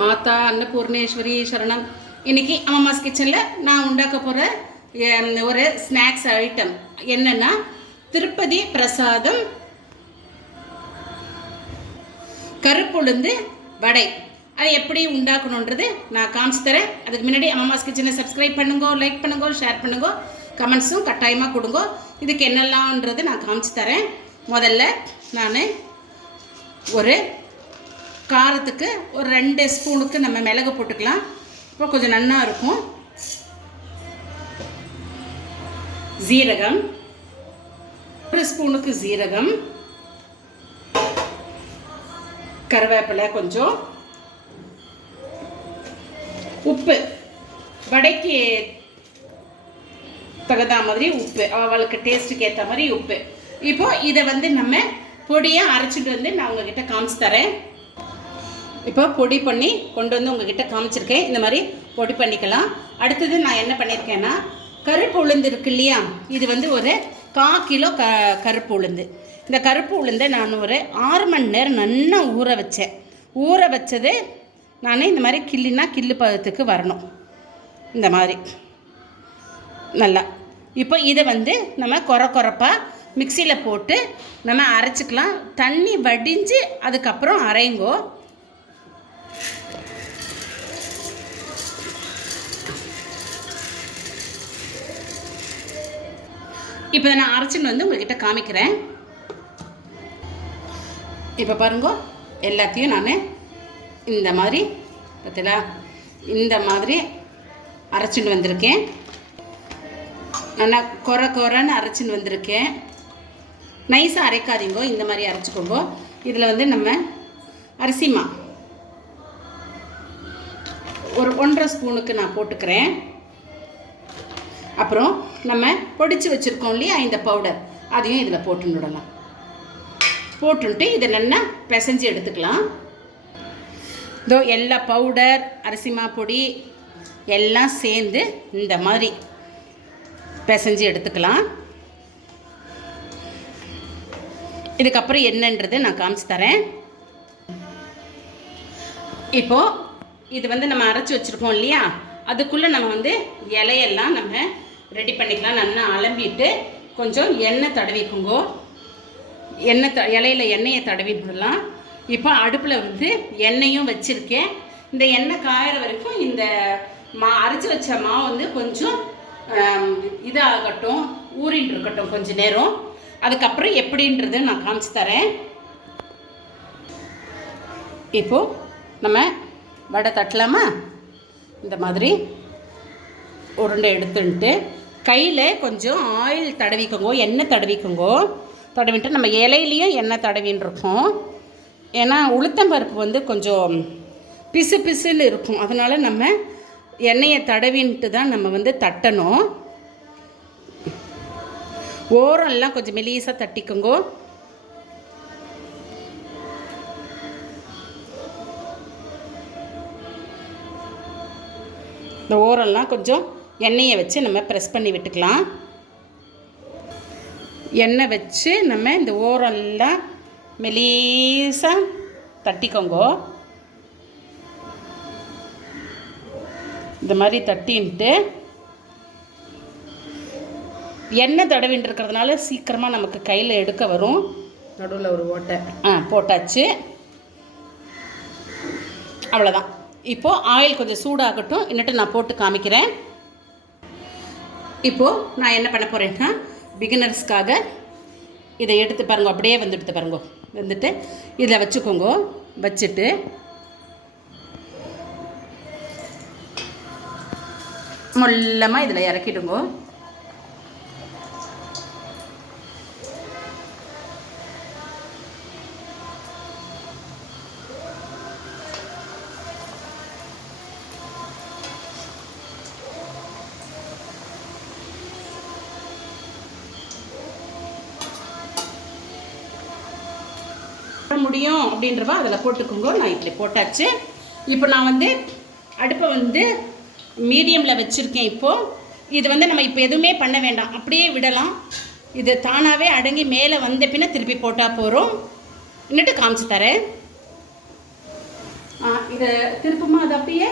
மாதா அன்னபூர்ணேஸ்வரி சரணம். இன்றைக்கி அம்மாஸ் கிச்சனில் நான் உண்டாக்க போகிற ஒரு ஸ்நாக்ஸ் ஐட்டம் என்னென்னா திருப்பதி பிரசாதம் கருப்புளுந்து வடை. அதை எப்படி உண்டாக்கணுன்றது நான் காமிச்சு தரேன். அதுக்கு முன்னாடி அம்மாஸ் கிச்சனை சப்ஸ்கிரைப் பண்ணுங்க, லைக் பண்ணுங்க, ஷேர் பண்ணுங்க, கமெண்ட்ஸும் கட்டாயமாக கொடுங்க. இதுக்கு என்னெல்லாம்ன்றது நான் காமிச்சு தரேன். முதல்ல நான் ஒரு காரத்துக்கு ஒரு 2 ஸ்பூனுக்கு நம்ம மிளகு போட்டுக்கலாம். இப்போ கொஞ்சம் நன்னா இருக்கும். ஜீரகம் 1 ஸ்பூனுக்கு ஜீரகம், கருவேப்பிலை கொஞ்சம், உப்பு வடைக்கு தகுந்த மாதிரி உப்பு, அவளுக்கு டேஸ்ட்டுக்கு ஏற்ற மாதிரி உப்பு. இப்போ இதை நம்ம பொடியாக அரைச்சிட்டு நான் உங்ககிட்ட காமிச்சு தரேன். இப்போ பொடி பண்ணி கொண்டு உங்ககிட்ட காமிச்சிருக்கேன். இந்த மாதிரி பொடி பண்ணிக்கலாம். அடுத்தது நான் என்ன பண்ணியிருக்கேன்னா, கருப்பு உளுந்து இருக்கு இல்லையா, இது ஒரு 1/4 கிலோ கருப்பு உளுந்து. இந்த கருப்பு உளுந்தை நான் ஒரு 6 மணி நேரம் நல்லா ஊற வச்சேன். ஊற வச்சது நான் இந்த மாதிரி கிள்ளினா கிள்ளு பதத்துக்கு வரணும். இந்த மாதிரி நல்லா. இப்போ இதை நம்ம கொரப்பாக மிக்சியில் போட்டு நம்ம அரைச்சிக்கலாம். தண்ணி வடிஞ்சு அதுக்கப்புறம் அரைங்கோ. இப்போ நான் அரைச்சின்னு உங்கள்கிட்ட காமிக்கிறேன். இப்போ பாருங்க, எல்லாத்தையும் நான் இந்த மாதிரி பார்த்தீங்களா, இந்த மாதிரி அரைச்சின்னு வந்திருக்கேன். நல்லா கொரன்னு அரைச்சின்னு வந்திருக்கேன். நைஸாக அரைக்காதீங்கோ, இந்த மாதிரி அரைச்சிக்கோங்கோ. இதில் நம்ம அரிசிமா ஒரு 1.5 ஸ்பூனுக்கு நான் போட்டுக்கிறேன். அப்புறம் நம்ம பொடிச்சு வச்சுருக்கோம் இல்லையா இந்த பவுடர், அதையும் இதில் போட்டுடலாம். போட்டுன்ட்டு இதை நல்லா பிசைஞ்சு எடுத்துக்கலாம். இதோ எல்லா பவுடர் அரிசிமா பொடி எல்லாம் சேர்ந்து இந்த மாதிரி பிசைஞ்சு எடுத்துக்கலாம். இதுக்கப்புறம் என்னன்றது நான் காமிச்சு தரேன். இப்போது இது நம்ம அரைச்சி வச்சுருக்கோம் இல்லையா, அதுக்குள்ளே நம்ம இலையெல்லாம் நம்ம ரெடி பண்ணிக்கலாம். நல்லா அலம்பிட்டு கொஞ்சம் எண்ணெய் தடவிக்குங்கோ. இலையில எண்ணெயை தடவி விடலாம். இப்போ அடுப்பில் எண்ணெயும் வச்சுருக்கேன். இந்த எண்ணெய் காயிற வரைக்கும் இந்த அரைச்சி வச்ச மாவு கொஞ்சம் இதாகட்டும், ஊறின்னு இருக்கட்டும் கொஞ்சம் நேரம். அதுக்கப்புறம் எப்படின்றது நான் காமிச்சு தரேன். இப்போது நம்ம வடை தட்டலாமா? இந்த மாதிரி உருண்டை எடுத்துன்ட்டு கையில் கொஞ்சம் ஆயில் தடவிக்கோங்கோ, எண்ணெய் தடவிக்கோங்கோ. தடவிட்டு நம்ம இலையிலையும் எண்ணெய் தடவின்னு இருக்கோம். ஏன்னா உளுத்தம்பருப்பு கொஞ்சம் பிசு பிசுன்னு இருக்கும். அதனால் நம்ம எண்ணெயை தடவின்ட்டு தான் நம்ம தட்டணும். ஓரம்லாம் கொஞ்சம் மெலிசாக தட்டிக்கோங்கோ. இந்த ஓரெல்லாம் கொஞ்சம் எண்ணெயை வச்சு நம்ம ப்ரெஸ் பண்ணி விட்டுக்கலாம். எண்ணெய் வச்சு நம்ம இந்த ஓரெல்லாம் மெலிசாக தட்டிக்கோங்கோ. இந்த மாதிரி தட்டின்ட்டு எண்ணெய் தடவின்னு இருக்கிறதுனால சீக்கிரமாக நமக்கு கையில் எடுக்க வரும். நடுவில் ஒரு ஓட்டை போட்டாச்சு. அவ்வளோதான். இப்போது ஆயில் கொஞ்சம் சூடாகட்டும், இன்னட்டு நான் போட்டு காமிக்கிறேன். இப்போது நான் என்ன பண்ண போகிறேன்னா, பிகினர்ஸ்க்காக இதை எடுத்து பாருங்க, அப்படியே எடுத்து பாருங்க. வந்துட்டு இதில் வச்சுக்கோங்க. வச்சுட்டு மொல்லமாக இதில் இறக்கிடுங்க. முடியும் அப்படின்றவா அதில் போட்டுக்கோங்க. நான் இப்படி போட்டாச்சு. இப்போ நான் அடுப்பை மீடியமில் வச்சுருக்கேன். இப்போது இது நம்ம இப்போ எதுவுமே பண்ண வேண்டாம், அப்படியே விடலாம். இது தானாகவே அடங்கி மேலே வந்த பின்ன திருப்பி போட்டால் போகிறோம். இன்னட்டு காமிச்சு தரேன். இதை திருப்பமா அது அப்படியே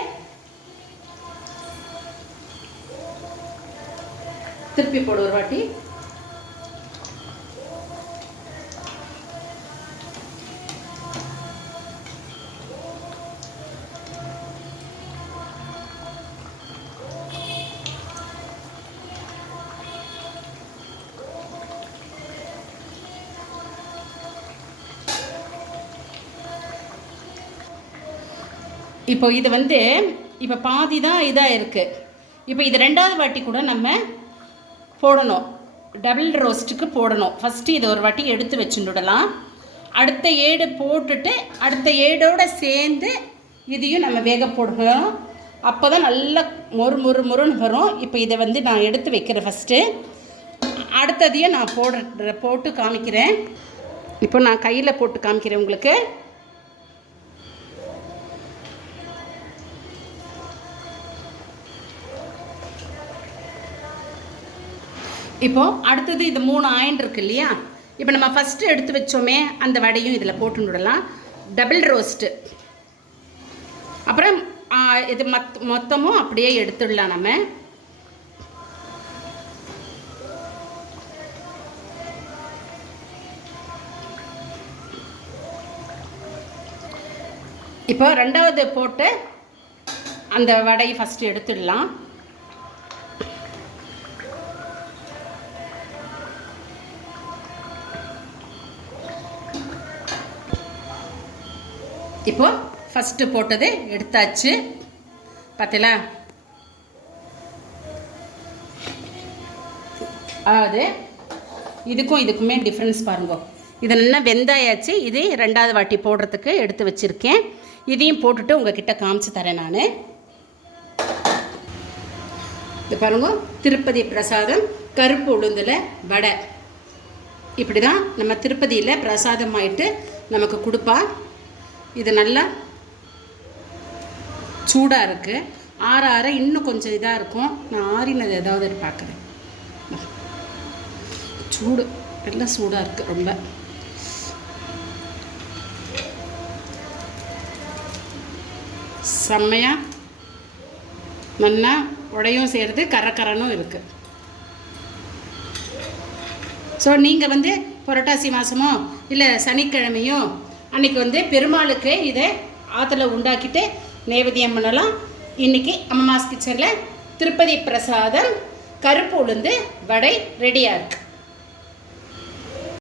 திருப்பி போடு ஒரு வாட்டி. இப்போ இது வந்து இப்போ பாதி தான் இதாக இருக்குது. இப்போ இது 2வது வாட்டி கூட நம்ம போடணும், டபுள் ரோஸ்ட்டுக்கு போடணும். ஃபஸ்ட்டு இதை ஒரு வாட்டி எடுத்து வச்சுடலாம். அடுத்த ஏடு போட்டுட்டு அடுத்த ஏடோடு சேர்ந்து இதையும் நம்ம வேக போடுகிறோம். அப்போ தான் நல்லா மொறுன்னு வரும். இப்போ இதை வந்து நான் எடுத்து வைக்கிறேன் ஃபஸ்ட்டு. அடுத்ததையும் நான் போட்டு காமிக்கிறேன். இப்போ நான் கையில் போட்டு காமிக்கிறேன் உங்களுக்கு. இப்போது அடுத்தது இது 3 ஆயின் இருக்கு இல்லையா? இப்போ நம்ம ஃபஸ்ட்டு எடுத்து வச்சோமே அந்த வடையும் இதில் போட்டு விடலாம். Double roast. அப்புறம் இது மொத்தமும் அப்படியே எடுத்துடலாம் நம்ம. இப்போ 2வது போட்டு அந்த வடையை ஃபஸ்ட்டு எடுத்துடலாம். இப்போ ஃபஸ்ட்டு போட்டது எடுத்தாச்சு. பார்த்தீங்களா? அதாவது இதுக்குமே டிஃப்ரென்ஸ் பாருங்க. இது நல்லா வெந்தாயாச்சு. இது 2வது வாட்டி போடுறதுக்கு எடுத்து வச்சுருக்கேன். இதையும் போட்டுட்டு உங்ககிட்ட காமிச்சு தரேன் நான். இது பாருங்க, திருப்பதி பிரசாதம் கருப்பு உளுந்தில் வடை. இப்படி தான் நம்ம திருப்பதியில் பிரசாதம் ஆகிட்டு நமக்கு கொடுப்பா. இது நல்லா சூடாக இருக்குது. ஆற இன்னும் கொஞ்சம் இதாக இருக்கும். நான் ஆறினது ஏதாவது பார்க்குறேன். சூடு எல்லாம் சூடாக இருக்குது ரொம்ப. செம்மையாக நல்லா உடையும் செய்கிறது, கரக்கரனும் இருக்குது. ஸோ நீங்கள் வந்து புரட்டாசி மாதமோ இல்லை சனிக்கிழமையோ அன்றைக்கி வந்து பெருமாளுக்கு இதை ஆற்றுல உண்டாக்கிட்டு நைவேத்தியம் பண்ணலாம். இன்றைக்கி அம்மாஸ் கிச்சனில் திருப்பதி பிரசாதம் கருப்பு உளுந்து வடை ரெடியாக இருக்குது.